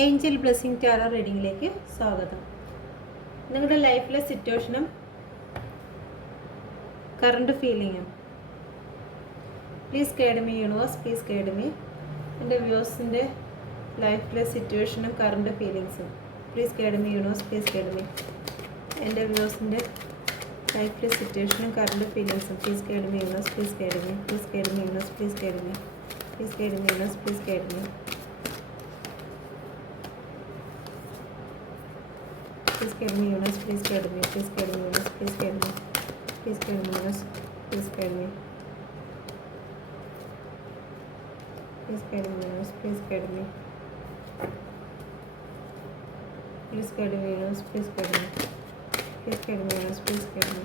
Angel blessing tarot റീഡിങ്ങിലേക്ക് സ്വാഗതം. നിങ്ങളുടെ ലൈഫിലെ സിറ്റുവേഷനും കറണ്ട് ഫീലിങ്ങും please guide me universe, please guide me. എൻ്റെ വ്യൂസിൻ്റെ ലൈഫിലെ സിറ്റുവേഷനും കറണ്ട് ഫീലിങ്സും please guide me universe, please guide me. എൻ്റെ വ്യൂസിൻ്റെ ലൈഫിലെ സിറ്റുവേഷനും കറണ്ട് ഫീലിങ്സും please guide me universe, please guide me. Please guide me universe, please guide me. Please guide me universe, please guide me. Please guide me, universe. Please guide me. Please guide me, universe. Please guide me. Please guide me, universe. Please guide me. Please guide me, universe. Please guide me. Please guide me, universe. Please guide me. Please guide me, universe. Please guide me.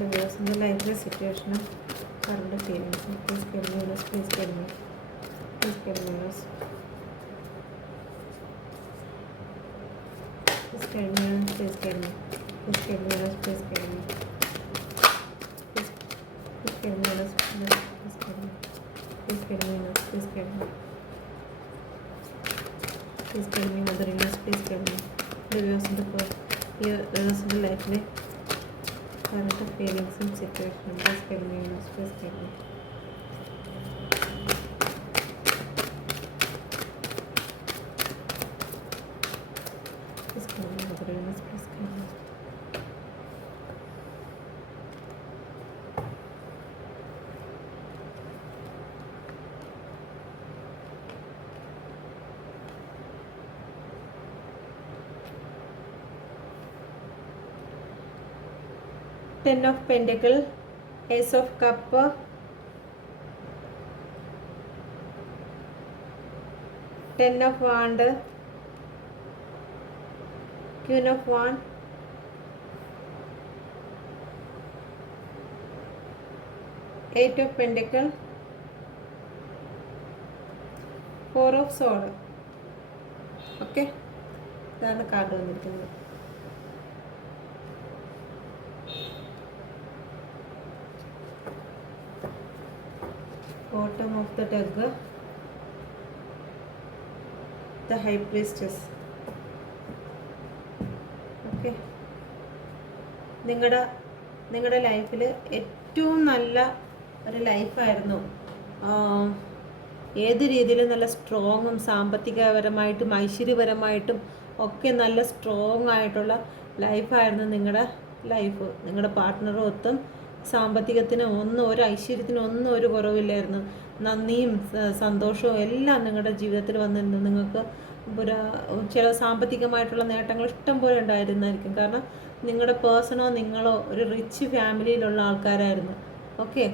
The viewers in the life situation of current feelings. Please guide me, universe. Please guide me. Please guide me, universe. Please guide me, please guide me. Please guide me, please guide me. Please guide me, please guide me. Please guide me, please guide me. Please guide me, Mother Universe, please guide me. The viewers in the life, current feelings and situation. Please guide me, please guide me. Ten of Pentacles, Ace of Cup, Ten of Wand, Queen of Wand, Eight of Pentacles, Four of Swords. Okay, ഇതാണ് card വന്നിരിക്കുന്നത്. Bottom of the deck, the High Priestess. Okay, നിങ്ങളുടെ ലൈഫിൽ ഏറ്റവും നല്ല ഒരു ലൈഫായിരുന്നു. ഏത് രീതിയിലും നല്ല സ്ട്രോങ്ങും സാമ്പത്തികപരമായിട്ടും ഐശ്വര്യപരമായിട്ടും ഒക്കെ നല്ല സ്ട്രോങ് ആയിട്ടുള്ള ലൈഫായിരുന്നു നിങ്ങളുടെ ലൈഫ്. നിങ്ങളുടെ പാർട്ട്ണറും ഒത്തും സാമ്പത്തികത്തിന് ഒരു ഐശ്വര്യത്തിനും ഒരു കുറവില്ലായിരുന്നു. നന്ദിയും സന്തോഷവും എല്ലാം നിങ്ങളുടെ ജീവിതത്തിൽ വന്നിരുന്നു. നിങ്ങൾക്ക് ചില സാമ്പത്തികമായിട്ടുള്ള നേട്ടങ്ങൾ ഇഷ്ടം പോലെ ഉണ്ടായിരുന്നായിരിക്കും. കാരണം നിങ്ങളുടെ പേഴ്സണോ നിങ്ങളോ ഒരു റിച്ച് ഫാമിലിയിലുള്ള ആൾക്കാരായിരുന്നു. ഓക്കെ,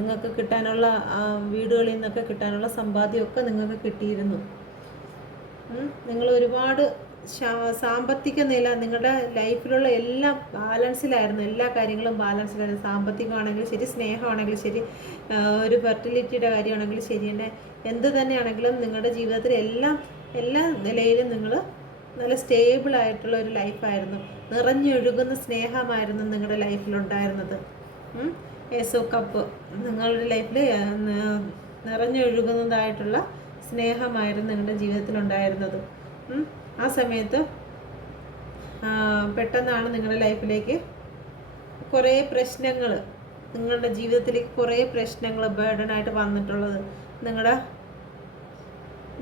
നിങ്ങൾക്ക് കിട്ടാനുള്ള വീടുകളിൽ നിന്നൊക്കെ കിട്ടാനുള്ള സമ്പാദ്യമൊക്കെ നിങ്ങൾക്ക് കിട്ടിയിരുന്നു. നിങ്ങൾ ഒരുപാട് സാമ്പത്തിക നില നിങ്ങളുടെ ലൈഫിലുള്ള എല്ലാം ബാലൻസിലായിരുന്നു. എല്ലാ കാര്യങ്ങളും ബാലൻസിലായിരുന്നു. സാമ്പത്തികമാണെങ്കിലും ശരി, സ്നേഹമാണെങ്കിലും ശരി, ഒരു ഫെർട്ടിലിറ്റിയുടെ കാര്യമാണെങ്കിലും ശരി തന്നെ, എന്ത് തന്നെയാണെങ്കിലും നിങ്ങളുടെ ജീവിതത്തിൽ എല്ലാ നിലയിലും നിങ്ങൾ നല്ല സ്റ്റേബിൾ ആയിട്ടുള്ള ഒരു ലൈഫായിരുന്നു. നിറഞ്ഞൊഴുകുന്ന സ്നേഹമായിരുന്നു നിങ്ങളുടെ ലൈഫിലുണ്ടായിരുന്നത്. ഏസ് ഓഫ് കപ്പ്, നിങ്ങളുടെ ലൈഫിൽ നിറഞ്ഞൊഴുകുന്നതായിട്ടുള്ള സ്നേഹമായിരുന്നു നിങ്ങളുടെ ജീവിതത്തിലുണ്ടായിരുന്നത്. ആ സമയത്ത് പെട്ടെന്നാണ് നിങ്ങളുടെ ലൈഫിലേക്ക് കുറേ പ്രശ്നങ്ങൾ, നിങ്ങളുടെ ജീവിതത്തിലേക്ക് കുറേ പ്രശ്നങ്ങൾ ബേർഡനായിട്ട് വന്നിട്ടുള്ളത്.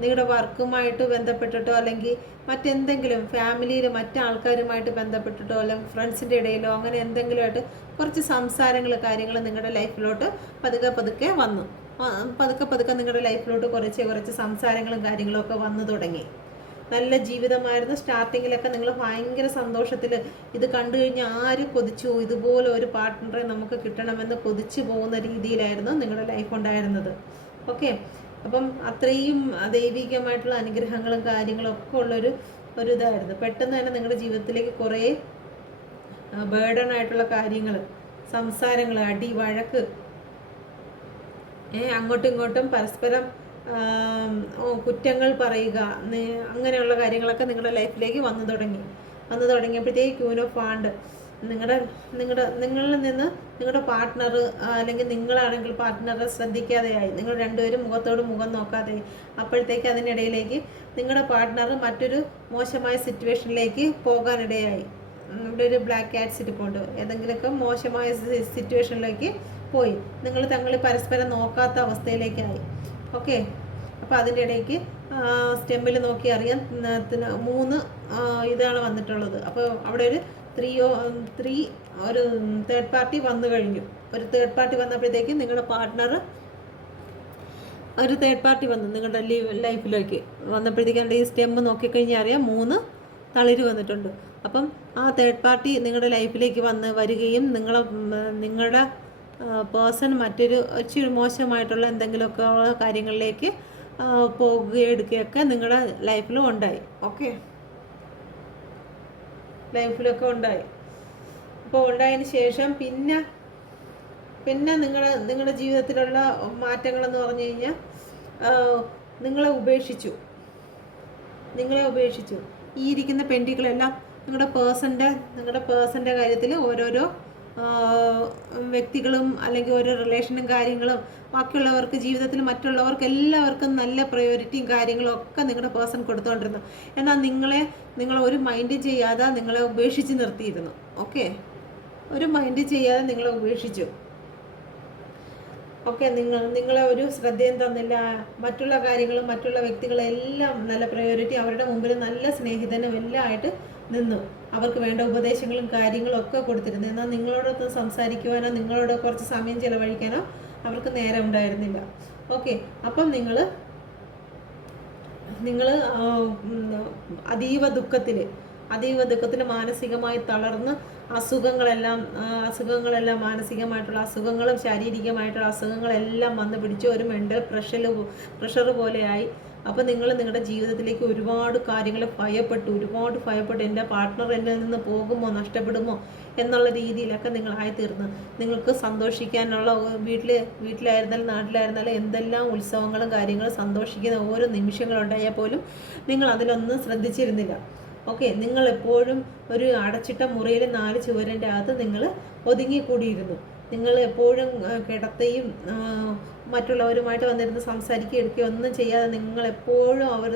നിങ്ങളുടെ വർക്കുമായിട്ട് ബന്ധപ്പെട്ടിട്ടോ അല്ലെങ്കിൽ മറ്റെന്തെങ്കിലും ഫാമിലിയിൽ മറ്റാൾക്കാരുമായിട്ട് ബന്ധപ്പെട്ടിട്ടോ അല്ലെങ്കിൽ ഫ്രണ്ട്സിൻ്റെ ഇടയിലോ അങ്ങനെ എന്തെങ്കിലുമായിട്ട് കുറച്ച് സംസാരങ്ങൾ കാര്യങ്ങൾ നിങ്ങളുടെ ലൈഫിലോട്ട് പതുക്കെ വന്നു. പതുക്കെ നിങ്ങളുടെ ലൈഫിലോട്ട് കുറച്ച് സംസാരങ്ങളും കാര്യങ്ങളും ഒക്കെ വന്നു തുടങ്ങി. നല്ല ജീവിതമായിരുന്നു. സ്റ്റാർട്ടിങ്ങിലൊക്കെ നിങ്ങൾ ഭയങ്കര സന്തോഷത്തിൽ ഇത് കണ്ടു കഴിഞ്ഞാൽ ആര് കൊതിച്ചു, ഇതുപോലെ ഒരു പാർട്ട്ണറെ നമുക്ക് കിട്ടണമെന്ന് കൊതിച്ചു പോകുന്ന രീതിയിലായിരുന്നു നിങ്ങളുടെ ലൈഫ് ഉണ്ടായിരുന്നത്. ഓക്കെ, അപ്പം അത്രയും ദൈവികമായിട്ടുള്ള അനുഗ്രഹങ്ങളും കാര്യങ്ങളും ഒക്കെ ഉള്ളൊരു ഇതായിരുന്നു. പെട്ടെന്ന് തന്നെ നിങ്ങളുടെ ജീവിതത്തിലേക്ക് കുറേ ബേർഡനായിട്ടുള്ള കാര്യങ്ങൾ, സംസാരങ്ങൾ, അടി വഴക്ക്, അങ്ങോട്ടും ഇങ്ങോട്ടും പരസ്പരം കുറ്റങ്ങൾ പറയുക, അങ്ങനെയുള്ള കാര്യങ്ങളൊക്കെ നിങ്ങളുടെ ലൈഫിലേക്ക് വന്നു തുടങ്ങിയപ്പോഴത്തേക്ക് ക്വീൻ ഓഫ് വാണ്ട് നിങ്ങളുടെ നിങ്ങളിൽ നിന്ന് നിങ്ങളുടെ പാർട്ട്ണർ അല്ലെങ്കിൽ നിങ്ങളാണെങ്കിൽ പാർട്ട്ണറെ ശ്രദ്ധിക്കാതെയായി, നിങ്ങൾ രണ്ടുപേരും മുഖത്തോട് മുഖം നോക്കാതെ, അപ്പോഴത്തേക്ക് അതിനിടയിലേക്ക് നിങ്ങളുടെ പാർട്ട്ണർ മറ്റൊരു മോശമായ സിറ്റുവേഷനിലേക്ക് പോകാനിടയായി. ഇവിടെ ഒരു ബ്ലാക്ക് ക്യാറ്റ്സ് ഇരിപ്പുണ്ട്. ഏതെങ്കിലുമൊക്കെ മോശമായ സിറ്റുവേഷനിലേക്ക് പോയി, നിങ്ങൾ തങ്ങളിൽ പരസ്പരം നോക്കാത്ത അവസ്ഥയിലേക്കായി. ഓക്കെ, അപ്പോൾ അതിൻ്റെ ഇടയ്ക്ക് സ്റ്റെമ്മിൽ നോക്കി അറിയാം 3 ഇതാണ് വന്നിട്ടുള്ളത്. അപ്പോൾ അവിടെ ഒരു ഒരു തേർഡ് പാർട്ടി വന്നു കഴിഞ്ഞു. ഒരു തേർഡ് പാർട്ടി വന്നപ്പോഴത്തേക്കും നിങ്ങളുടെ പാർട്ട്ണർ ഒരു തേർഡ് പാർട്ടി വന്നു നിങ്ങളുടെ ലൈഫിലേക്ക് വന്നപ്പോഴത്തേക്കും ഈ സ്റ്റെമ്മ് നോക്കിക്കഴിഞ്ഞാൽ അറിയാം 3 തളിര് വന്നിട്ടുണ്ട്. അപ്പം ആ തേർഡ് പാർട്ടി നിങ്ങളുടെ ലൈഫിലേക്ക് വരികയും നിങ്ങളുടെ പേഴ്സൺ മറ്റൊരു ഇച്ചിരി മോശമായിട്ടുള്ള എന്തെങ്കിലുമൊക്കെ കാര്യങ്ങളിലേക്ക് പോകുകയും എടുക്കുകയൊക്കെ നിങ്ങളുടെ ലൈഫിലും ഉണ്ടായി. ഓക്കെ, ലൈഫിലൊക്കെ ഉണ്ടായി. അപ്പോൾ ഉണ്ടായതിന് ശേഷം പിന്നെ നിങ്ങളുടെ ജീവിതത്തിലുള്ള മാറ്റങ്ങളെന്ന് പറഞ്ഞു കഴിഞ്ഞാൽ നിങ്ങളെ ഉപേക്ഷിച്ചു. ഈ ഇരിക്കുന്ന പെൻഡികളെല്ലാം നിങ്ങളുടെ പേഴ്സൻ്റെ കാര്യത്തിൽ ഓരോരോ വ്യക്തികളും അല്ലെങ്കിൽ ഓരോ റിലേഷനും കാര്യങ്ങളും ബാക്കിയുള്ളവർക്ക് ജീവിതത്തിൽ മറ്റുള്ളവർക്ക് എല്ലാവർക്കും നല്ല പ്രയോറിറ്റിയും കാര്യങ്ങളും ഒക്കെ നിങ്ങളുടെ പേഴ്സൺ കൊടുത്തുകൊണ്ടിരുന്നു. എന്നാൽ നിങ്ങൾ ഒരു മൈൻഡ് ചെയ്യാതെ നിങ്ങളെ ഉപേക്ഷിച്ച് നിർത്തിയിരുന്നു. ഓക്കെ, ഒരു മൈൻഡ് ചെയ്യാതെ നിങ്ങളെ ഉപേക്ഷിച്ചു. ഓക്കെ, നിങ്ങളെ ഒരു ശ്രദ്ധയും തന്നില്ല. മറ്റുള്ള കാര്യങ്ങളും മറ്റുള്ള വ്യക്തികളെല്ലാം നല്ല പ്രയോറിറ്റി, അവരുടെ മുമ്പിൽ നല്ല സ്നേഹിതനും എല്ലാം ആയിട്ട് നിന്നു. അവർക്ക് വേണ്ട ഉപദേശങ്ങളും കാര്യങ്ങളും ഒക്കെ കൊടുത്തിരുന്നു. എന്നാൽ നിങ്ങളോടൊത്ത് സംസാരിക്കുവാനോ നിങ്ങളോട് കുറച്ച് സമയം ചിലവഴിക്കാനോ അവർക്ക് നേരം ഉണ്ടായിരുന്നില്ല. ഓക്കെ, അപ്പം നിങ്ങൾ അതീവ ദുഃഖത്തിൽ മാനസികമായി തളർന്ന് അസുഖങ്ങളെല്ലാം മാനസികമായിട്ടുള്ള അസുഖങ്ങളും ശാരീരികമായിട്ടുള്ള അസുഖങ്ങളെല്ലാം വന്ന് പിടിച്ച് ഒരു മെൻ്റൽ പ്രഷർ പോലെയായി. അപ്പോൾ നിങ്ങൾ നിങ്ങളുടെ ജീവിതത്തിലേക്ക് ഒരുപാട് കാര്യങ്ങൾ ഭയപ്പെട്ടു. എൻ്റെ പാർട്ട്ണർ എന്നിൽ നിന്ന് പോകുമോ, നഷ്ടപ്പെടുമോ എന്നുള്ള രീതിയിലൊക്കെ നിങ്ങളായിത്തീർന്നു. നിങ്ങൾക്ക് സന്തോഷിക്കാനുള്ള വീട്ടിലായിരുന്നാലും നാട്ടിലായിരുന്നാലും എന്തെല്ലാം ഉത്സവങ്ങളും കാര്യങ്ങളും സന്തോഷിക്കുന്ന ഓരോ നിമിഷങ്ങളുണ്ടായാൽ പോലും നിങ്ങൾ അതിലൊന്നും ശ്രദ്ധിച്ചിരുന്നില്ല. ഓക്കെ, നിങ്ങൾ എപ്പോഴും ഒരു അടച്ചിട്ട മുറിയിൽ 4 ചുവരിൻ്റെ അകത്ത് നിങ്ങൾ ഒതുങ്ങിക്കൂടിയിരുന്നു. നിങ്ങൾ എപ്പോഴും കിടത്തയും മറ്റുള്ളവരുമായിട്ട് വന്നിരുന്ന് സംസാരിക്കുകയും എടുക്കുകയോ ഒന്നും ചെയ്യാതെ നിങ്ങളെപ്പോഴും അവർ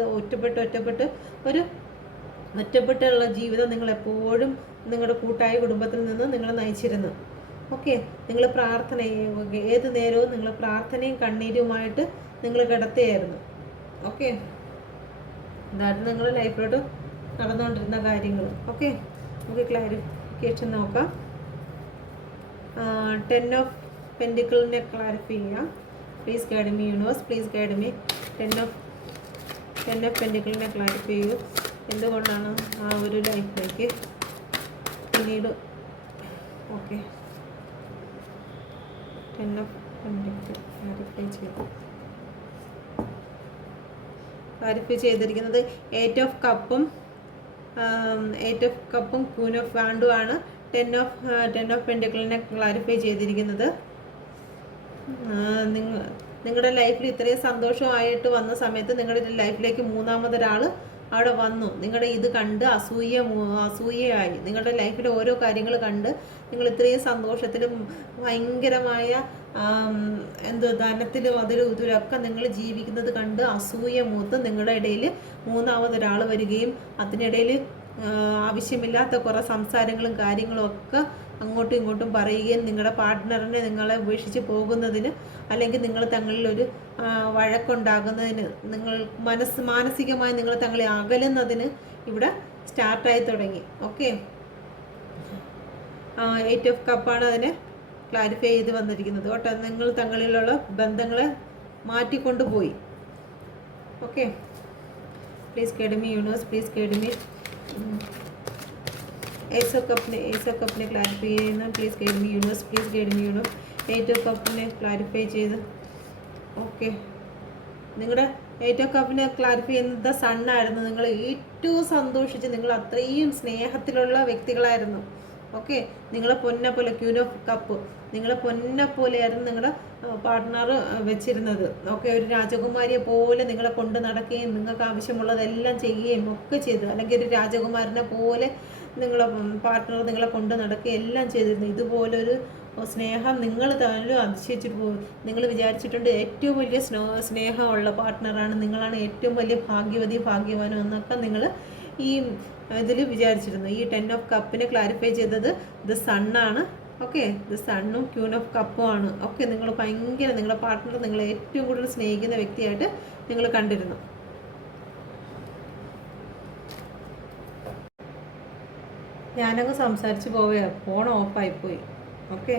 ഒറ്റപ്പെട്ടുള്ള ജീവിതം നിങ്ങളെപ്പോഴും നിങ്ങളുടെ കൂട്ടായ കുടുംബത്തിൽ നിന്ന് നിങ്ങൾ നയിച്ചിരുന്നു. ഓക്കെ, നിങ്ങൾ ഏത് നേരവും നിങ്ങൾ പ്രാർത്ഥനയും കണ്ണീരുമായിട്ട് നിങ്ങൾ കിടത്തുകയായിരുന്നു. ഓക്കെ, ഇതായിരുന്നു നിങ്ങളുടെ ലൈഫിലോട്ട് നടന്നുകൊണ്ടിരുന്ന കാര്യങ്ങൾ. ഓക്കെ, നമുക്ക് ക്ലാരിഫിക്കേഷൻ നോക്കാം. 10 ഓഫ് പെൻഡിക്കിളിനെ ക്ലാരിഫൈ ചെയ്യാം. Please guide me universe, please guide me. 10 of പെൻഡിക്കിളിനെ ക്ലാരിഫൈ ചെയ്യൂ. എന്തുകൊണ്ടാണ് ആ ഒരു ലൈഫിലേക്ക് പിന്നീട്. ഓക്കെ, 10 ഓഫ് പെൻഡിക്കിൾ ക്ലാരിഫൈ ചെയ്തിരിക്കുന്നത് 8 ഓഫ് കപ്പും ക്വീൻ ഓഫ് വാണ്ടുമാണ്. 10 ഓഫ് പെൻഡിക്കിളിനെ ക്ലാരിഫൈ ചെയ്തിരിക്കുന്നത് നിങ്ങളുടെ ലൈഫിൽ ഇത്രയും സന്തോഷമായിട്ട് വന്ന സമയത്ത് നിങ്ങളുടെ ലൈഫിലേക്ക് മൂന്നാമതൊരാൾ അവിടെ വന്നു. നിങ്ങളുടെ ഇത് കണ്ട് അസൂയയായി. നിങ്ങളുടെ ലൈഫിലെ ഓരോ കാര്യങ്ങൾ കണ്ട് നിങ്ങൾ ഇത്രയും സന്തോഷത്തിലും ഭയങ്കരമായ ധനത്തിലും ഇതിലൊക്കെ നിങ്ങൾ ജീവിക്കുന്നത് കണ്ട് അസൂയ മൂത്ത് നിങ്ങളുടെ ഇടയിൽ മൂന്നാമതൊരാൾ വരികയും അതിനിടയിൽ ആവശ്യമില്ലാത്ത കുറേ സംസാരങ്ങളും കാര്യങ്ങളും ഒക്കെ അങ്ങോട്ടും ഇങ്ങോട്ടും പറയുകയും നിങ്ങളുടെ പാർട്ട്ണറിനെ നിങ്ങളെ ഉപേക്ഷിച്ച് പോകുന്നതിന് അല്ലെങ്കിൽ നിങ്ങൾ തങ്ങളിലൊരു വഴക്കുണ്ടാകുന്നതിന് നിങ്ങൾ മാനസികമായി നിങ്ങൾ തങ്ങളെ അകലുന്നതിന് ഇവിടെ സ്റ്റാർട്ടായി തുടങ്ങി. ഓക്കെ, 8 ഓഫ് കപ്പാണ് അതിനെ ക്ലാരിഫൈ ചെയ്ത് വന്നിരിക്കുന്നത് കേട്ടോ. നിങ്ങൾ തങ്ങളിലുള്ള ബന്ധങ്ങളെ മാറ്റിക്കൊണ്ടുപോയി. Okay, please guide me universe, please guide me. Ace of കപ്പിനെ ക്ലാരിഫൈ ചെയ്യുന്ന please guide me universe, please guide me universe. 8 of കപ്പിനെ ക്ലാരിഫൈ ചെയ്ത്. ഓക്കെ, നിങ്ങളുടെ 8 ഓഫ് കപ്പിനെ ക്ലാരിഫൈ ചെയ്യുന്നത് സണ്ണായിരുന്നു. നിങ്ങൾ ഏറ്റവും സന്തോഷിച്ച് നിങ്ങൾ അത്രയും സ്നേഹത്തിലുള്ള വ്യക്തികളായിരുന്നു. ഓക്കെ, നിങ്ങളെ പൊന്നെ പോലെ ക്വീൻ ഓഫ് കപ്പ് നിങ്ങളെ പൊന്നെ പോലെയായിരുന്നു നിങ്ങളുടെ പാർട്ട്ണർ വെച്ചിരുന്നത്. ഓക്കെ, ഒരു രാജകുമാരിയെ പോലെ നിങ്ങളെ കൊണ്ട് നടക്കുകയും നിങ്ങൾക്ക് ആവശ്യമുള്ളതെല്ലാം ചെയ്യുകയും ഒക്കെ ചെയ്തു. അല്ലെങ്കിൽ ഒരു രാജകുമാരനെ പോലെ നിങ്ങളെ പാർട്ട്ണർ നിങ്ങളെ കൊണ്ട് നടക്കുക എല്ലാം ചെയ്തിരുന്നു. ഇതുപോലൊരു സ്നേഹം നിങ്ങൾ തന്നെ അതിശയിച്ചിട്ട് പോകും. നിങ്ങൾ വിചാരിച്ചിട്ടുണ്ട് ഏറ്റവും വലിയ സ്നേഹമുള്ള പാർട്ട്ണറാണ് നിങ്ങളാണ്, ഏറ്റവും വലിയ ഭാഗ്യവതി ഭാഗ്യവാനും എന്നൊക്കെ നിങ്ങൾ ഈ ഇതിൽ വിചാരിച്ചിരുന്നു. ഈ 10 ഓഫ് കപ്പിനെ ക്ലാരിഫൈ ചെയ്തത് ദ സണ്ണാണ്. ഓക്കെ, ദ സണ്ണും ക്യൂൻ ഓഫ് കപ്പും ആണ്. ഓക്കെ, നിങ്ങൾ ഭയങ്കര നിങ്ങളുടെ പാർട്ട്ണർ നിങ്ങളെ ഏറ്റവും കൂടുതൽ സ്നേഹിക്കുന്ന വ്യക്തിയായിട്ട് നിങ്ങൾ കണ്ടിരുന്നു. ഞാനങ്ങ് സംസാരിച്ച് പോവുക, ഫോൺ ഓഫായിപ്പോയി. ഓക്കെ,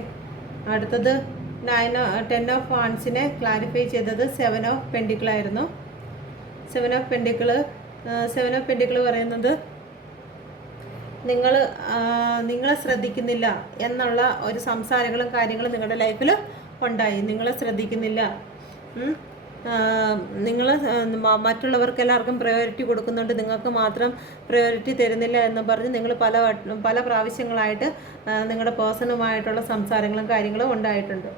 അടുത്തത് 10 ഓഫ് വാൺസിനെ ക്ലാരിഫൈ ചെയ്തത് 7 ഓഫ് പെൻഡിക്കിൾ ആയിരുന്നു. 7 ഓഫ് പെൻഡിക്കിൾ പറയുന്നത് നിങ്ങളെ ശ്രദ്ധിക്കുന്നില്ല എന്നുള്ള ഒരു സംസാരങ്ങളും കാര്യങ്ങളും നിങ്ങളുടെ ലൈഫിൽ ഉണ്ടായി. നിങ്ങളെ ശ്രദ്ധിക്കുന്നില്ല, നിങ്ങൾ മറ്റുള്ളവർക്ക് എല്ലാവർക്കും പ്രയോറിറ്റി കൊടുക്കുന്നുണ്ട്, നിങ്ങൾക്ക് മാത്രം പ്രയോറിറ്റി തരുന്നില്ല എന്ന് പറഞ്ഞ് നിങ്ങൾ പല പ്രാവശ്യങ്ങളായിട്ട് നിങ്ങളുടെ പേഴ്സണുമായിട്ടുള്ള സംസാരങ്ങളും കാര്യങ്ങളും ഉണ്ടായിട്ടുണ്ട്.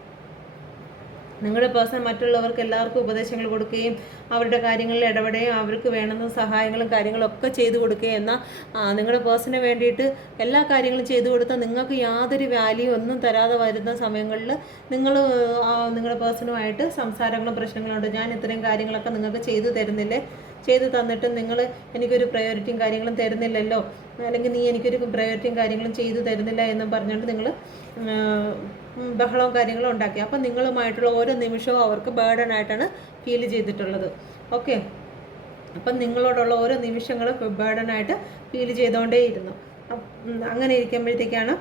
നിങ്ങളുടെ പേഴ്സൺ മറ്റുള്ളവർക്ക് എല്ലാവർക്കും ഉപദേശങ്ങൾ കൊടുക്കുകയും അവരുടെ കാര്യങ്ങളിൽ ഇടപെടുകയും അവർക്ക് വേണ്ടുന്ന സഹായങ്ങളും കാര്യങ്ങളും ഒക്കെ ചെയ്തു കൊടുക്കുകയും എന്നാൽ നിങ്ങളുടെ പേഴ്സണിന് വേണ്ടിയിട്ട് എല്ലാ കാര്യങ്ങളും ചെയ്തു കൊടുത്താൽ നിങ്ങൾക്ക് യാതൊരു വാല്യൂ ഒന്നും തരാതെ വരുന്ന സമയങ്ങളിൽ നിങ്ങളുടെ പേഴ്സണുമായിട്ട് സംസാരങ്ങളും പ്രശ്നങ്ങളുണ്ട്. ഞാൻ ഇത്രയും കാര്യങ്ങളൊക്കെ നിങ്ങൾക്ക് ചെയ്തു തരുന്നില്ലേ, ചെയ്തു തന്നിട്ടും നിങ്ങൾ എനിക്കൊരു പ്രയോറിറ്റിയും കാര്യങ്ങളും തരുന്നില്ലല്ലോ, അല്ലെങ്കിൽ നീ എനിക്കൊരു പ്രയോറിറ്റിയും കാര്യങ്ങളും ചെയ്തു തരുന്നില്ല എന്ന് പറഞ്ഞുകൊണ്ട് നിങ്ങൾ ബഹളവും കാര്യങ്ങളും ഉണ്ടാക്കി. അപ്പം നിങ്ങളുമായിട്ടുള്ള ഓരോ നിമിഷവും അവർക്ക് ബേർഡൻ ആയിട്ടാണ് ഫീൽ ചെയ്തിട്ടുള്ളത്. ഓക്കെ, അപ്പം നിങ്ങളോടുള്ള ഓരോ നിമിഷങ്ങളും ബേർഡൻ ആയിട്ട് ഫീൽ ചെയ്തുകൊണ്ടേയിരുന്നു. അങ്ങനെ ഇരിക്കുമ്പോഴത്തേക്കാണ്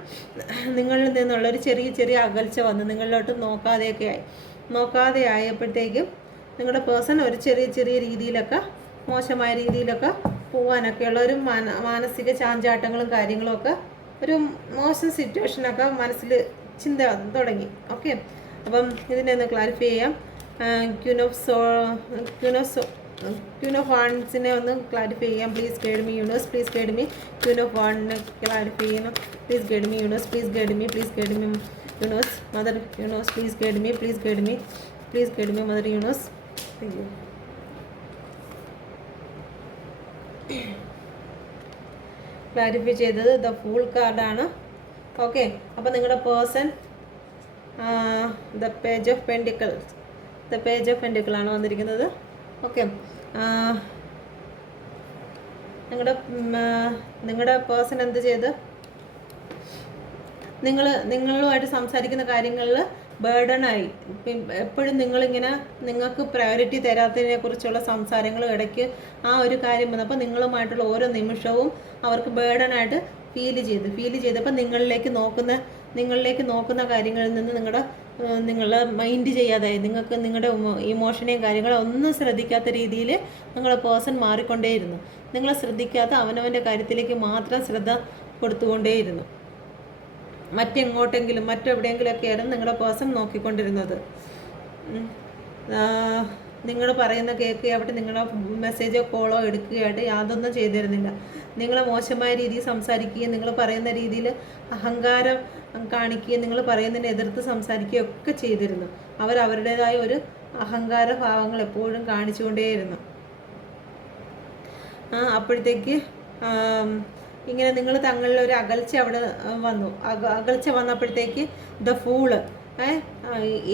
നിങ്ങളിൽ നിന്നുള്ളൊരു ചെറിയ അകൽച്ച വന്ന് നിങ്ങളിലോട്ട് നോക്കാതെ ആയപ്പോഴത്തേക്കും നിങ്ങളുടെ പേഴ്സൺ ഒരു ചെറിയ രീതിയിലൊക്കെ മോശമായ രീതിയിലൊക്കെ പോകാനൊക്കെയുള്ള ഒരു മാനസിക ചാഞ്ചാട്ടങ്ങളും കാര്യങ്ങളും ഒക്കെ ഒരു മോശം സിറ്റുവേഷനൊക്കെ മനസ്സിൽ ചിന്ത തുടങ്ങി. ഓക്കെ, അപ്പം ഇതിനെ ഒന്ന് ക്ലാരിഫൈ ചെയ്യാം. ക്യൂൻ ഓഫ് വാൺസിനെ ഒന്ന് ക്ലാരിഫൈ ചെയ്യാം. Please guide me universe, please guide me. Queen of വാണിനെ ക്ലാരിഫൈ ചെയ്യണം. Please guide me universe, please guide me universe. Mother universe, please guide me mother universe. Thank you. Clarify ചെയ്തത് the fool കാർഡാണ്. Okay, അപ്പോൾ നിങ്ങളുടെ person the page of പെൻഡിക്കിളാണ് വന്നിരിക്കുന്നത്. Okay, നിങ്ങളുടെ person എന്ത് ചെയ്ത് നിങ്ങളുമായിട്ട് സംസാരിക്കുന്ന കാര്യങ്ങളിൽ ബേർഡനായി. എപ്പോഴും നിങ്ങൾക്ക് പ്രയോറിറ്റി തരാത്തതിനെ കുറിച്ചുള്ള സംസാരങ്ങളും ഇടയ്ക്ക് ആ ഒരു കാര്യം വന്നപ്പോൾ നിങ്ങളുമായിട്ടുള്ള ഓരോ നിമിഷവും അവർക്ക് ബേർഡനായിട്ട് ഫീൽ ചെയ്തപ്പോൾ നിങ്ങളിലേക്ക് നോക്കുന്ന കാര്യങ്ങളിൽ നിന്ന് നിങ്ങളെ മൈൻഡ് ചെയ്യാതായി. നിങ്ങൾക്ക് നിങ്ങളുടെ ഇമോഷനെയും കാര്യങ്ങളും ഒന്നും ശ്രദ്ധിക്കാത്ത രീതിയിൽ നിങ്ങളുടെ പേഴ്സൺ മാറിക്കൊണ്ടേയിരുന്നു. നിങ്ങളെ ശ്രദ്ധിക്കാത്ത അവനവൻ്റെ കാര്യത്തിലേക്ക് മാത്രം ശ്രദ്ധ കൊടുത്തുകൊണ്ടേയിരുന്നു. മറ്റെവിടെയെങ്കിലുമൊക്കെയായിരുന്നു നിങ്ങളുടെ പേഴ്സൺ നോക്കിക്കൊണ്ടിരുന്നത്. നിങ്ങൾ പറയുന്ന കേൾക്കുകയാവട്ടെ, നിങ്ങളുടെ മെസ്സേജോ കോളോ എടുക്കുകയായിട്ട് യാതൊന്നും ചെയ്തിരുന്നില്ല. നിങ്ങളെ മോശമായ രീതിയിൽ സംസാരിക്കുകയും നിങ്ങൾ പറയുന്ന രീതിയിൽ അഹങ്കാരം കാണിക്കുകയും നിങ്ങൾ പറയുന്നതിനെ എതിർത്ത് സംസാരിക്കുകയും ഒക്കെ ചെയ്തിരുന്നു. അവരുടേതായ ഒരു അഹങ്കാര ഭാവങ്ങൾ എപ്പോഴും കാണിച്ചുകൊണ്ടേയിരുന്നു. അപ്പോഴത്തേക്ക് ഇങ്ങനെ നിങ്ങൾ തങ്ങളിൽ ഒരു അകൽച്ച അവിടെ വന്നു. അകൽച്ച വന്നപ്പോഴത്തേക്ക് ദ ഫൂള്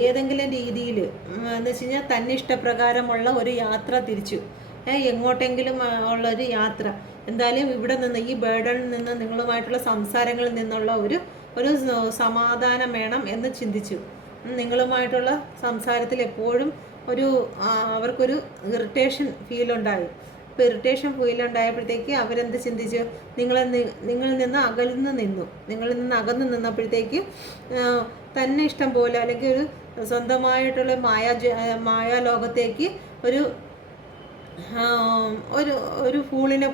ഏതെങ്കിലും രീതിയിൽ എന്ന് വെച്ച് കഴിഞ്ഞാൽ തന്നെ ഇഷ്ടപ്രകാരമുള്ള ഒരു യാത്ര തിരിച്ചു, എങ്ങോട്ടെങ്കിലും ഉള്ളൊരു യാത്ര. എന്തായാലും ഇവിടെ നിന്ന് ഈ ബേർഡനിൽ നിന്ന് നിങ്ങളുമായിട്ടുള്ള സംസാരങ്ങളിൽ നിന്നുള്ള ഒരു സമാധാനം വേണം എന്ന് ചിന്തിച്ചു. നിങ്ങളുമായിട്ടുള്ള സംസാരത്തിൽ എപ്പോഴും അവർക്കൊരു ഇറിറ്റേഷൻ ഫീലുണ്ടായി. ഇപ്പോൾ ഇറിറ്റേഷൻ ഫീലുണ്ടായപ്പോഴത്തേക്ക് അവരെന്ത് ചിന്തിച്ചു, നിങ്ങളിൽ നിന്ന് അകന്നു നിന്നപ്പോഴത്തേക്ക് തന്നെ ഇഷ്ടം പോലെ അല്ലെങ്കിൽ ഒരു സ്വന്തമായിട്ടുള്ള മായാലോകത്തേക്ക് ഒരു ഫൂളിനെ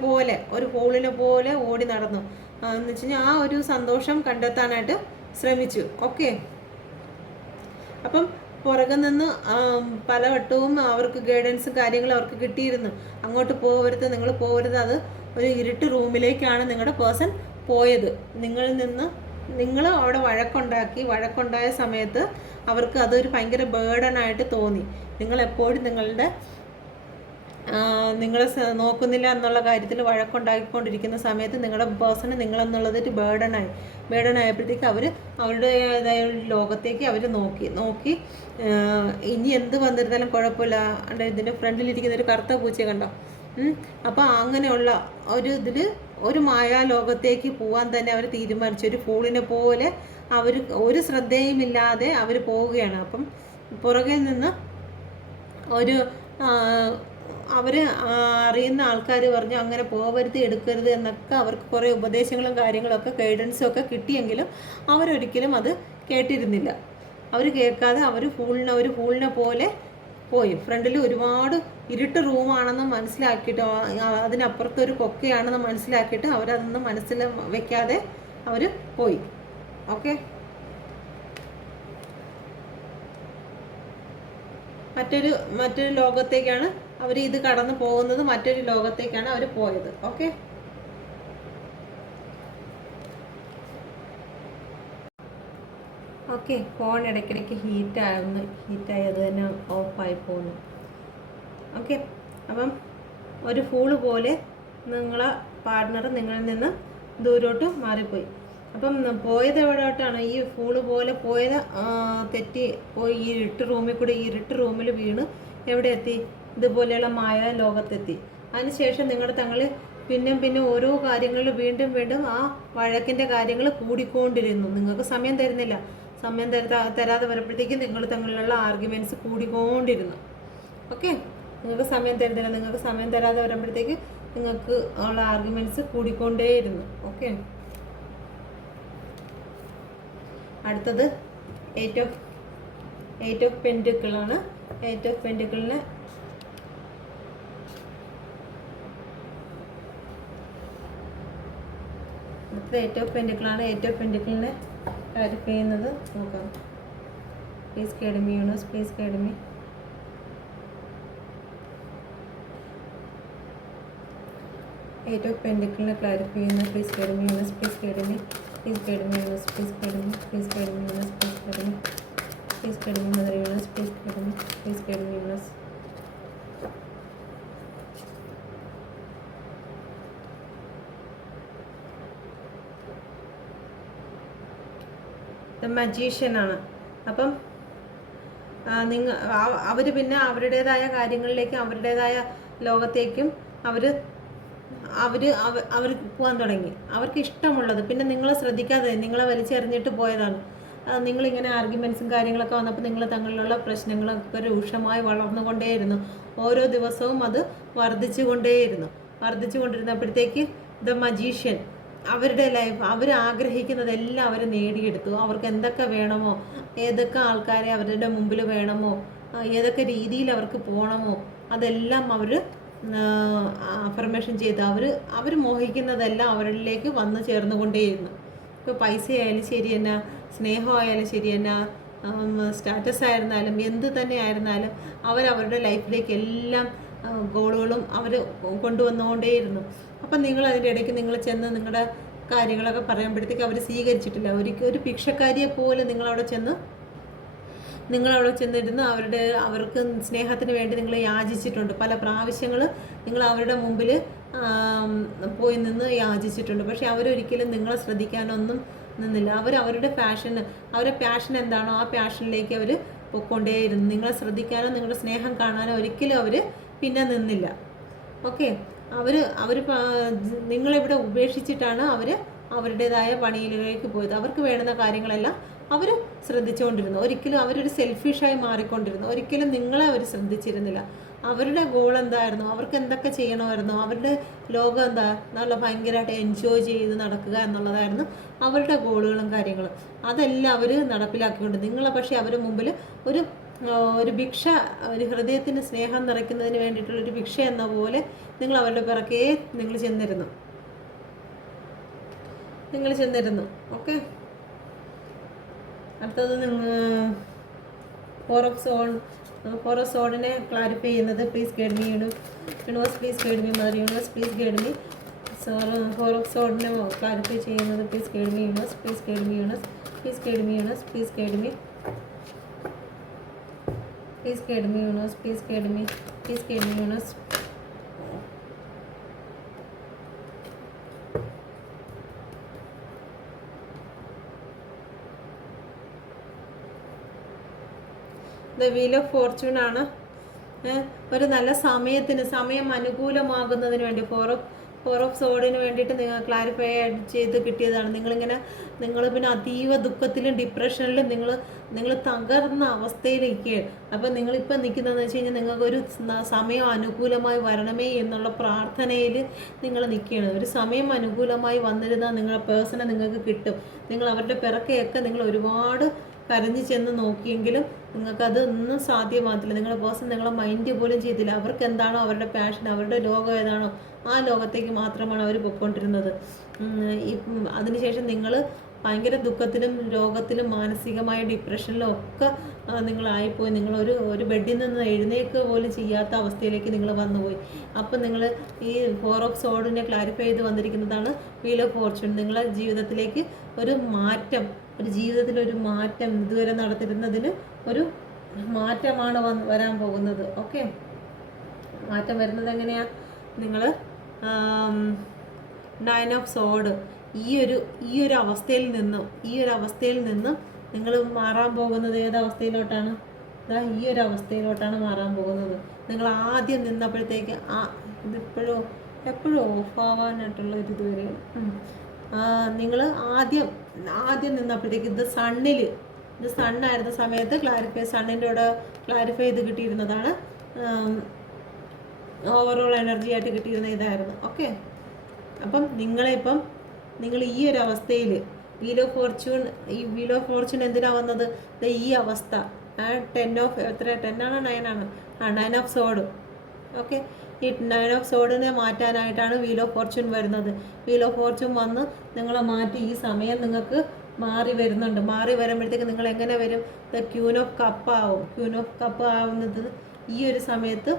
പോലെ ഓടി നടന്നു എന്ന് വെച്ച് കഴിഞ്ഞാൽ ആ ഒരു സന്തോഷം കണ്ടെത്താനായിട്ട് ശ്രമിച്ചു. ഓക്കെ, അപ്പം പുറകെ നിന്ന് പലവട്ടവും അവർക്ക് ഗൈഡൻസും കാര്യങ്ങളും അവർക്ക് കിട്ടിയിരുന്നു. അങ്ങോട്ട് നിങ്ങൾ പോകരുത്, അത് ഒരു ഇരുട്ട് റൂമിലേക്കാണ് നിങ്ങളുടെ പേഴ്സൺ പോയത്. നിങ്ങൾ അവിടെ വഴക്കുണ്ടായ സമയത്ത് അവർക്ക് അതൊരു ഭയങ്കര ബേർഡനായിട്ട് തോന്നി. നിങ്ങളെപ്പോഴും നിങ്ങളുടെ നിങ്ങളെ നോക്കുന്നില്ല എന്നുള്ള കാര്യത്തിൽ വഴക്കുണ്ടാക്കിക്കൊണ്ടിരിക്കുന്ന സമയത്ത് നിങ്ങളുടെ പേഴ്സണ് നിങ്ങളെന്നുള്ളതൊരു ബേർഡനായപ്പോഴത്തേക്ക് അവർ അവരുടേതായ ഒരു ലോകത്തേക്ക് അവർ നോക്കി ഇനി എന്ത് വന്നിരുന്നാലും കുഴപ്പമില്ല. ഇതിൻ്റെ ഫ്രണ്ടിലിരിക്കുന്ന ഒരു കറുത്ത പൂച്ചയെ കണ്ടോ? അപ്പോൾ അങ്ങനെയുള്ള ഒരു ഇതിൽ ഒരു മായാലോകത്തേക്ക് പോകാൻ തന്നെ അവർ തീരുമാനിച്ചു. ഒരു ഫൂളിനെ പോലെ അവർ ഒരു ശ്രദ്ധയുമില്ലാതെ അവർ പോവുകയാണ്. അപ്പം പുറകിൽ നിന്ന് ഒരു അവർ അറിയുന്ന ആൾക്കാർ പറഞ്ഞു അങ്ങനെ പോവരുത്, എടുക്കരുത് എന്നൊക്കെ അവർക്ക് കുറേ ഉപദേശങ്ങളും കാര്യങ്ങളൊക്കെ ഗൈഡൻസും ഒക്കെ കിട്ടിയെങ്കിലും അവരൊരിക്കലും അത് കേട്ടിരുന്നില്ല. അവർ കേൾക്കാതെ അവർ ഫൂളിനെ പോലെ പോയി. ഫ്രണ്ടിൽ ഒരുപാട് ഇരുട്ട് റൂമാണെന്ന് മനസ്സിലാക്കിയിട്ട് അതിനപ്പുറത്തൊരു കൊക്കയാണെന്ന് മനസ്സിലാക്കിയിട്ട് അവരതൊന്നും മനസ്സിൽ വെക്കാതെ അവർ പോയി. ഓക്കെ, മറ്റൊരു ലോകത്തേക്കാണ് അവർ ഇത് കടന്നു പോകുന്നത്. മറ്റൊരു ലോകത്തേക്കാണ് അവർ പോയത്. ഓക്കെ, ഫോൺ ഇടയ്ക്കിടയ്ക്ക് ഹീറ്റായി അത് തന്നെ ഓഫായി പോകുന്നു. ഓക്കെ, അപ്പം ഒരു ഫൂള് പോലെ നിങ്ങളെ പാർട്ട്ണർ നിങ്ങളിൽ നിന്ന് ദൂരോട്ട് മാറിപ്പോയി. അപ്പം പോയത് എവിടോട്ടാണ്? ഈ ഫൂള് പോലെ പോയത് തെറ്റി പോയി ഈ ഇരുട്ട് റൂമിൽ വീണ് എവിടെ എത്തി? ഇതുപോലെയുള്ള മായ ലോകത്തെത്തി. അതിനുശേഷം നിങ്ങളുടെ തങ്ങൾ പിന്നെ ഓരോ കാര്യങ്ങളിൽ വീണ്ടും ആ വഴക്കിൻ്റെ കാര്യങ്ങൾ കൂടിക്കൊണ്ടിരുന്നു. നിങ്ങൾക്ക് സമയം തരുന്നില്ല. സമയം തരാതെ വരുമ്പോഴത്തേക്കും നിങ്ങൾ തമ്മിലുള്ള ആർഗ്യുമെൻറ്റ്സ് കൂടിക്കൊണ്ടിരുന്നു. ഓക്കെ, നിങ്ങൾക്ക് സമയം തരുന്നില്ല. നിങ്ങൾക്ക് സമയം തരാതെ വരുമ്പോഴത്തേക്ക് നിങ്ങൾക്ക് ഉള്ള ആർഗ്യുമെൻറ്റ്സ് കൂടിക്കൊണ്ടേയിരുന്നു. ഓക്കെ, അടുത്തത് എയ്റ്റ് ഓഫ് പെൻറ്റിക്കിളാണ്. എയ്റ്റ് ഓഫ് പെൻറ്റിക്കിളിന് അടുത്തത് എയ്റ്റ് ഓഫ് പെൻറ്റിക്കിളാണ്. എയ്റ്റ് ഓഫ് പെൻറ്റിക്കിളിനെ ക്ലാരിഫൈ ചെയ്യുന്നത് നോക്കാം. Please guide me universe, please guide me. Eight of പെൻറ്റിക്കിളിനെ ക്ലാരിഫൈ ചെയ്യുന്നത് please guide me universe, please guide me. Please guide me, universe. Please guide me. Please guide me, universe. Please guide me. Please guide me, Mother Universe. Please guide me. Please guide me, universe. The magician ആണ്. അപ്പം അവർ പിന്നെ അവരുടേതായ കാര്യങ്ങളിലേക്കും അവരുടേതായ ലോകത്തേക്കും അവർ പോകാൻ തുടങ്ങി. അവർക്ക് ഇഷ്ടമുള്ളത്. പിന്നെ നിങ്ങളെ ശ്രദ്ധിക്കാതെ നിങ്ങളെ വലിച്ചെറിഞ്ഞിട്ട് പോയതാണ്. നിങ്ങളിങ്ങനെ ആർഗ്യുമെൻറ്റ്സും കാര്യങ്ങളൊക്കെ വന്നപ്പോൾ നിങ്ങൾ തങ്ങളിലുള്ള പ്രശ്നങ്ങളൊക്കെ രൂക്ഷമായി വളർന്നുകൊണ്ടേയിരുന്നു. ഓരോ ദിവസവും അത് വർദ്ധിച്ചുകൊണ്ടിരുന്നപ്പോഴത്തേക്ക് ദ മജീഷ്യൻ അവരുടെ ലൈഫ് അവർ ആഗ്രഹിക്കുന്നതെല്ലാം അവർ നേടിയെടുത്തു. അവർക്ക് എന്തൊക്കെ വേണമോ, ഏതൊക്കെ ആൾക്കാരെ അവരുടെ മുമ്പിൽ വേണമോ, ഏതൊക്കെ രീതിയിൽ അവർക്ക് പോകണമോ അതെല്ലാം അവർ അഫർമേഷൻ ചെയ്ത് അവർ മോഹിക്കുന്നതെല്ലാം അവരിലേക്ക് വന്ന് ചേർന്നുകൊണ്ടേയിരുന്നു. ഇപ്പോൾ പൈസ ആയാലും ശരി തന്നെ, സ്നേഹമായാലും ശരി തന്നെ, സ്റ്റാറ്റസ് ആയിരുന്നാലും എന്ത് തന്നെ ആയിരുന്നാലും അവരവരുടെ ലൈഫിലേക്ക് എല്ലാം ഗോളുകളും അവർ കൊണ്ടുവന്നുകൊണ്ടേയിരുന്നു. അപ്പം നിങ്ങൾ അതിൻ്റെ ഇടയ്ക്ക് നിങ്ങൾ ചെന്ന് നിങ്ങളുടെ കാര്യങ്ങളൊക്കെ പറയുമ്പോഴത്തേക്ക് അവർ സ്വീകരിച്ചിട്ടില്ല. ഒരു ഭിക്ഷക്കാരിയെ പോലെ നിങ്ങളവിടെ ചെന്നിരുന്ന് അവർക്ക് സ്നേഹത്തിന് വേണ്ടി നിങ്ങൾ യാചിച്ചിട്ടുണ്ട്. പല പ്രാവശ്യങ്ങൾ നിങ്ങൾ അവരുടെ മുമ്പിൽ പോയി നിന്ന് യാചിച്ചിട്ടുണ്ട്. പക്ഷേ അവരൊരിക്കലും നിങ്ങളെ ശ്രദ്ധിക്കാനൊന്നും നിന്നില്ല. അവരുടെ പാഷൻ എന്താണോ ആ പാഷനിലേക്ക് അവർ പൊയ്ക്കൊണ്ടേയിരുന്നു. നിങ്ങളെ ശ്രദ്ധിക്കാനോ നിങ്ങളുടെ സ്നേഹം കാണാനോ ഒരിക്കലും അവർ പിന്നെ നിന്നില്ല. ഓക്കെ, നിങ്ങളിവിടെ ഉപേക്ഷിച്ചിട്ടാണ് അവരുടേതായ പണിയിലേക്ക് പോയത്. അവർക്ക് വേണ്ടുന്ന കാര്യങ്ങളെല്ലാം അവർ ശ്രദ്ധിച്ചുകൊണ്ടിരുന്നു. ഒരിക്കലും അവരൊരു സെൽഫിഷായി മാറിക്കൊണ്ടിരുന്നു. ഒരിക്കലും നിങ്ങളെ അവർ ശ്രദ്ധിച്ചിരുന്നില്ല. അവരുടെ ഗോൾ എന്തായിരുന്നു, അവർക്ക് എന്തൊക്കെ ചെയ്യണമായിരുന്നു, അവരുടെ ലോകം എന്താ എന്നുള്ള ഭയങ്കരമായിട്ട് എൻജോയ് ചെയ്ത് നടക്കുക എന്നുള്ളതായിരുന്നു അവരുടെ ഗോളുകളും കാര്യങ്ങളും. അതെല്ലാം അവർ നടപ്പിലാക്കിക്കൊണ്ട് നിങ്ങളെ പക്ഷേ അവരുടെ മുമ്പിൽ ഒരു ഭിക്ഷ, ഒരു ഹൃദയത്തിന് സ്നേഹം നിറയ്ക്കുന്നതിന് വേണ്ടിയിട്ടുള്ളൊരു ഭിക്ഷ എന്ന പോലെ നിങ്ങൾ അവരുടെ പിറകെ നിങ്ങൾ ചെന്നിരുന്നു. ഓക്കെ, അടുത്തത് ഫോർ ഓഫ് സോഡിനെ ക്ലാരിഫൈ ചെയ്യുന്നത് please guide me universe, please guide me mother universe, please guide me. Four of സോഡിനെ ക്ലാരിഫൈ ചെയ്യുന്നത് please guide me universe, please guide me universe, please guide me universe, please guide me. Please guide me, universe. Please guide me. Please guide me, universe. The wheel of Fortune ആണ്. ഒരു നല്ല സമയം അനുകൂലമാകുന്നതിന് വേണ്ടി four of സോഡിന് വേണ്ടിയിട്ട് നിങ്ങൾ clarify ചെയ്ത് കിട്ടിയതാണ്. നിങ്ങൾ പിന്നെ അതീവ ദുഃഖത്തിലും ഡിപ്രഷനിലും നിങ്ങൾ തകർന്ന അവസ്ഥയിൽ നിൽക്കുകയാണ്. അപ്പം നിങ്ങളിപ്പോൾ നിൽക്കുന്നതെന്ന് വെച്ച് കഴിഞ്ഞാൽ നിങ്ങൾക്കൊരു സമയം അനുകൂലമായി വരണമേ എന്നുള്ള പ്രാർത്ഥനയിൽ നിങ്ങൾ നിൽക്കുകയാണ്. ഒരു സമയം അനുകൂലമായി വന്നിരുന്നാൽ നിങ്ങളുടെ പേഴ്സണെ നിങ്ങൾക്ക് കിട്ടും. നിങ്ങൾ അവരുടെ പിറക്കെയൊക്കെ നിങ്ങൾ ഒരുപാട് കരഞ്ഞു ചെന്ന് നോക്കിയെങ്കിലും നിങ്ങൾക്കത് ഒന്നും സാധ്യമാകത്തില്ല. നിങ്ങളുടെ പേഴ്സൺ നിങ്ങളെ മൈൻഡ് പോലും ചെയ്തില്ല. അവർക്ക് എന്താണോ അവരുടെ പാഷൻ, അവരുടെ ലോകം ഏതാണോ ആ ലോകത്തേക്ക് മാത്രമാണ് അവർ പൊയ്ക്കൊണ്ടിരുന്നത്. അതിനുശേഷം നിങ്ങൾ ഭയങ്കര ദുഃഖത്തിലും രോഗത്തിലും മാനസികമായ ഡിപ്രഷനിലും ഒക്കെ നിങ്ങളായിപ്പോയി. ഒരു ബെഡിൽ നിന്ന് എഴുന്നേൽക്കുക പോലും ചെയ്യാത്ത അവസ്ഥയിലേക്ക് നിങ്ങൾ വന്നുപോയി. അപ്പം നിങ്ങൾ ഈ ഫോർ ഓഫ് സോഡിനെ ക്ലാരിഫൈ ചെയ്ത് വന്നിരിക്കുന്നതാണ് വീൽ ഓഫ് ഫോർച്യൂൺ. നിങ്ങളുടെ ജീവിതത്തിലേക്ക് ഒരു ജീവിതത്തിലൊരു മാറ്റം, ഇതുവരെ നടത്തിരുന്നതിന് ഒരു മാറ്റമാണ് വരാൻ പോകുന്നത്. ഓക്കെ, മാറ്റം വരുന്നത് എങ്ങനെയാണ്? നിങ്ങൾ 9 ഓഫ് സോഡ് ഈ ഒരു അവസ്ഥയിൽ നിന്നും നിങ്ങൾ മാറാൻ പോകുന്നത് ഏതവസ്ഥയിലോട്ടാണ്? ഈ ഒരു അവസ്ഥയിലോട്ടാണ് മാറാൻ പോകുന്നത്. നിങ്ങൾ ആദ്യം നിന്നപ്പോഴത്തേക്ക് എപ്പോഴും ഓഫാവാനായിട്ടുള്ള ഒരു ഇതുവരെ നിങ്ങൾ ആദ്യം നിന്നപ്പോഴത്തേക്ക് ഇത് സണ്ണായിരുന്ന സമയത്ത് സണ്ണിൻ്റെ കൂടെ ക്ലാരിഫൈ ചെയ്ത് കിട്ടിയിരുന്നതാണ്. ഓവറോൾ എനർജി ആയിട്ട് കിട്ടിയിരുന്ന ഇതായിരുന്നു. ഓക്കെ, അപ്പം നിങ്ങൾ ഈ ഒരു അവസ്ഥയിൽ വീൽ ഓഫ് ഫോർച്യൂൺ എന്തിനാണ് വന്നത്? ഈ അവസ്ഥ 10 ആണോ 9 ആണോ? 9 ഓഫ് സോഡ്. ഓക്കെ, ഈ 9 ഓഫ് സോഡിനെ മാറ്റാനായിട്ടാണ് വീൽ ഓഫ് ഫോർച്യൂൺ വരുന്നത്. വീൽ ഓഫ് ഫോർച്യൂൺ വന്ന് നിങ്ങളെ മാറ്റി ഈ സമയം നിങ്ങൾക്ക് മാറി വരുന്നുണ്ട്. മാറി വരുമ്പോഴത്തേക്ക് നിങ്ങൾ എങ്ങനെ വരും? ക്യൂൻ ഓഫ് കപ്പ് ആവുന്നത് ഈ ഒരു സമയത്ത്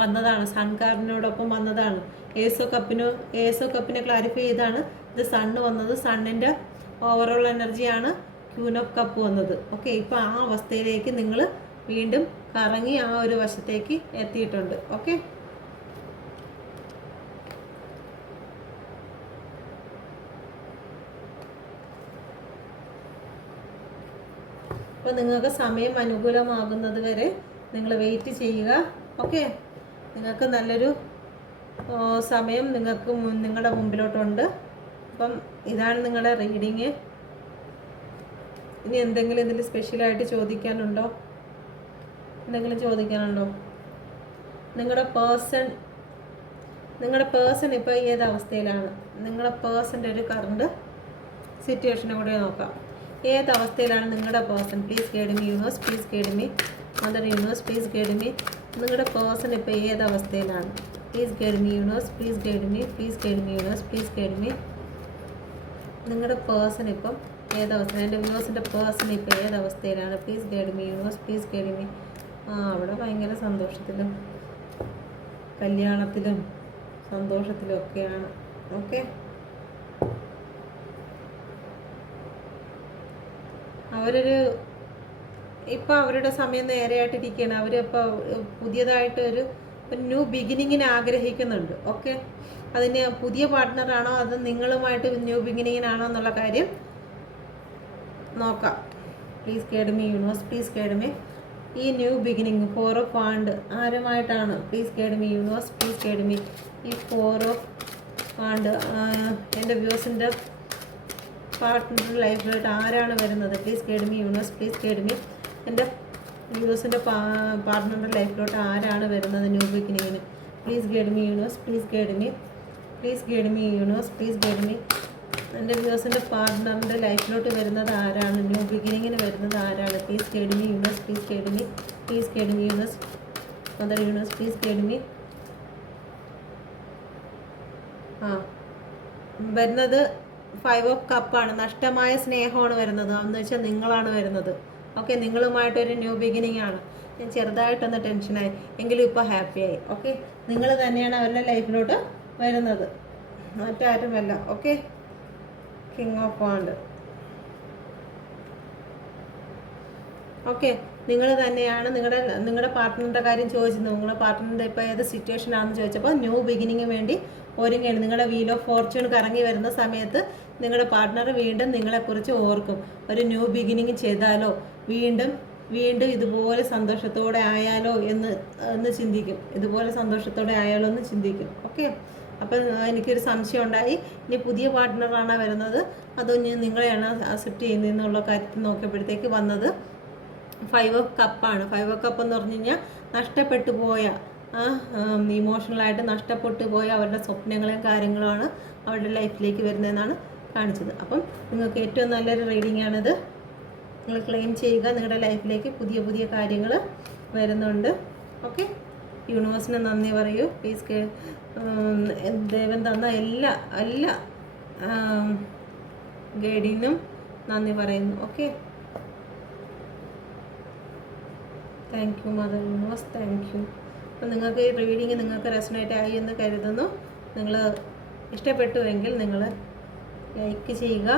വന്നതാണ്. സൺകാരനോടൊപ്പം വന്നതാണ്. ഏസോ കപ്പിനെ ക്ലാരിഫൈ ചെയ്താണ് ഇത് സണ്ണ് വന്നത്. സണ്ണിൻ്റെ ഓവറോൾ എനർജിയാണ് ക്യൂൻ ഓഫ് കപ്പ് വന്നത്. ഓക്കെ, ഇപ്പോൾ ആ അവസ്ഥയിലേക്ക് നിങ്ങൾ വീണ്ടും കറങ്ങി ആ ഒരു വശത്തേക്ക് എത്തിയിട്ടുണ്ട്. ഓക്കെ, അപ്പോൾ നിങ്ങൾക്ക് സമയം അനുകൂലമാകുന്നത് വരെ നിങ്ങൾ വെയിറ്റ് ചെയ്യുക. ഓക്കെ, നിങ്ങൾക്ക് നല്ലൊരു സമയം നിങ്ങളുടെ മുമ്പിലോട്ടുണ്ട്. അപ്പം ഇതാണ് നിങ്ങളുടെ റീഡിങ്. ഇനി എന്തെങ്കിലും ഇതിൽ സ്പെഷ്യലായിട്ട് ചോദിക്കാനുണ്ടോ? നിങ്ങളുടെ പേഴ്സൺ ഇപ്പോൾ ഏത് അവസ്ഥയിലാണ്? നിങ്ങളുടെ പേഴ്സൻ്റെ ഒരു കറണ്ട് സിറ്റുവേഷനെ കൂടെ നോക്കാം. ഏത് അവസ്ഥയിലാണ് നിങ്ങളുടെ person? Please guide me universe, please guide me mother universe, please guide me. നിങ്ങളുടെ പേഴ്സൺ ഇപ്പോൾ ഏത് അവസ്ഥയിലാണ്? Please guide me universe, please guide me, please guide me universe, please guide me. നിങ്ങളുടെ പേഴ്സൺ ഇപ്പം ഏതവസ്ഥ? എൻ്റെ വ്യൂവേഴ്സിൻ്റെ പേഴ്സൺ ഇപ്പോൾ ഏതവസ്ഥയിലാണ്? Please guide me universe, please guide me. അവിടെ ഭയങ്കര സന്തോഷത്തിലും കല്യാണത്തിലും സന്തോഷത്തിലും ഒക്കെയാണ്. ഓക്കെ, ഇപ്പം അവരുടെ സമയം നേരെയായിട്ടിരിക്കുകയാണ്. അവരിപ്പോൾ പുതിയതായിട്ട് ഒരു ന്യൂ ബിഗിനിങ്ങിന് ആഗ്രഹിക്കുന്നുണ്ട്. ഓക്കെ, അതിന് പുതിയ പാർട്ട്ണറാണോ അത് നിങ്ങളുമായിട്ട് ന്യൂ ബിഗിനിങ്ങിനാണോ എന്നുള്ള കാര്യം നോക്കാം. Please guide me universe, please guide me. ഈ ന്യൂ ബിഗിനിങ് 4 ഓഫ് വാണ്ട് ആരുമായിട്ടാണ്? Please guide me universe, please guide me. ഈ 4 ഓഫ് വാണ്ട് എൻ്റെ വ്യൂസിൻ്റെ പാർട്ട്ണറുടെ ലൈഫിലോട്ട് ആരാണ് വരുന്നത്? Please guide me universe, please guide me. എൻ്റെ വ്യൂസിൻ്റെ പാർട്ട്ണറുടെ ലൈഫിലോട്ട് ആരാണ് വരുന്നത് ന്യൂ ബിഗിനിങ്ങിന്? Please guide me universe, please guide me, please guide me universe, please guide me. എൻ്റെ വ്യൂസിൻ്റെ പാർട്ട്ണറിൻ്റെ ലൈഫിലോട്ട് വരുന്നത് ആരാണ്? ന്യൂ ബിഗിനിങ്ങിന് വരുന്നത് ആരാണ്? Please guide me universe, please guide me, please guide me universe, mother universe, please guide me. വരുന്നത് 5 of കപ്പാണ്. നഷ്ടമായ സ്നേഹമാണ് വരുന്നത്. എന്ന് വെച്ചാൽ നിങ്ങളാണ് വരുന്നത്. ഓക്കെ, നിങ്ങളുമായിട്ടൊരു ന്യൂ ബിഗിനിങ് ആണ്. ഞാൻ ചെറുതായിട്ടൊന്ന് ടെൻഷനായി, എങ്കിലും ഇപ്പോൾ ഹാപ്പിയായി. ഓക്കെ, നിങ്ങൾ തന്നെയാണ് അവരുടെ ലൈഫിലോട്ട് വരുന്നത്, മറ്റാരുമല്ല. Okay, king of wand. Okay, നിങ്ങൾ തന്നെയാണ് നിങ്ങളുടെ പാർട്ട്ണറിൻ്റെ കാര്യം ചോദിച്ചിരുന്നു. നിങ്ങളുടെ പാർട്ട്ണറിൻ്റെ ഇപ്പോൾ ഏത് സിറ്റുവേഷനാണെന്ന് ചോദിച്ചപ്പോൾ ന്യൂ ബിഗിനിങ്ങിന് വേണ്ടി ഒരുങ്ങുകയാണ്. നിങ്ങളുടെ വീൽ ഓഫ് ഫോർച്യൂൺ കറങ്ങി വരുന്ന സമയത്ത് നിങ്ങളുടെ പാർട്ട്ണർ വീണ്ടും നിങ്ങളെക്കുറിച്ച് ഓർക്കും. ഒരു ന്യൂ ബിഗിനിങ് ചെയ്താലോ, വീണ്ടും വീണ്ടും ഇതുപോലെ സന്തോഷത്തോടെ ആയാലോ എന്ന് ചിന്തിക്കും. ഇതുപോലെ സന്തോഷത്തോടെ ആയാലോ എന്ന് ചിന്തിക്കും. ഓക്കെ, അപ്പം എനിക്കൊരു സംശയം ഉണ്ടായി, ഇനി പുതിയ പാർട്ട്ണറാണ് വരുന്നത് അതോ ഞാൻ നിങ്ങളെയാണ് അക്സെപ്റ്റ് ചെയ്യുന്നതെന്നുള്ള കാര്യത്തിൽ നോക്കിയപ്പോഴത്തേക്ക് വന്നത് 5 ഓഫ് കപ്പാണ്. 5 ഓഫ് കപ്പ് എന്ന് പറഞ്ഞു കഴിഞ്ഞാൽ നഷ്ടപ്പെട്ടു പോയ ഇമോഷണലായിട്ട് നഷ്ടപ്പെട്ടു പോയ അവരുടെ സ്വപ്നങ്ങളും കാര്യങ്ങളുമാണ് അവരുടെ ലൈഫിലേക്ക് വരുന്നതെന്നാണ് കാണിച്ചത്. അപ്പം നിങ്ങൾക്ക് ഏറ്റവും നല്ലൊരു റീഡിംഗ് ആണിത്. നിങ്ങൾ ക്ലെയിം ചെയ്യുക, നിങ്ങളുടെ ലൈഫിലേക്ക് പുതിയ പുതിയ കാര്യങ്ങൾ വരുന്നുണ്ട്. ഓക്കെ, യൂണിവേഴ്സിന് നന്ദി പറയൂ പ്ലീസ്. ദൈവം തന്ന എല്ലാ ഗൈഡിനും നന്ദി പറയുന്നു. Okay, thank you mother universe, thank U. അപ്പം നിങ്ങൾക്ക് ഈ റീഡിങ് നിങ്ങൾക്ക് റെസണേറ്റ് ആയി എന്ന് കരുതുന്നു. നിങ്ങൾ ഇഷ്ടപ്പെട്ടുവെങ്കിൽ നിങ്ങൾ ലൈക്ക് ചെയ്യുക,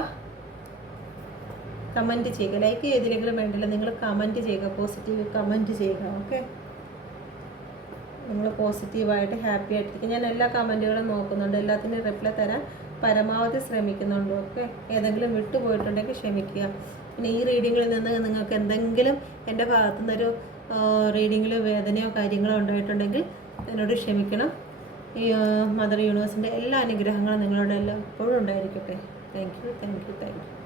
കമൻറ്റ് ചെയ്യുക. ലൈക്ക് ചെയ്തില്ലെങ്കിലും വേണ്ടില്ല, നിങ്ങൾ കമൻറ്റ് ചെയ്യുക, പോസിറ്റീവ് കമൻറ്റ് ചെയ്യുക. ഓക്കെ, നിങ്ങൾ പോസിറ്റീവായിട്ട് ഹാപ്പി ആയിട്ടിരിക്കുക. ഞാൻ എല്ലാ കമൻറ്റുകളും നോക്കുന്നുണ്ട്, എല്ലാത്തിനും റിപ്ലൈ തരാൻ പരമാവധി ശ്രമിക്കുന്നുണ്ട്. ഓക്കെ, ഏതെങ്കിലും വിട്ടുപോയിട്ടുണ്ടെങ്കിൽ ക്ഷമിക്കുക. പിന്നെ ഈ റീഡിങ്ങിൽ നിന്ന് നിങ്ങൾക്ക് എന്തെങ്കിലും എൻ്റെ ഭാഗത്തുനിന്നൊരു റീഡിങ്ങിൽ വേദനയോ കാര്യങ്ങളോ ഉണ്ടായിട്ടുണ്ടെങ്കിൽ എന്നോട് ക്ഷമിക്കണം. ഈ മദർ യൂണിവേഴ്സിൻ്റെ എല്ലാ അനുഗ്രഹങ്ങളും നിങ്ങളുടെ എല്ലാം എപ്പോഴും ഉണ്ടായിരിക്കട്ടെ. Thank you, thank you, thank you.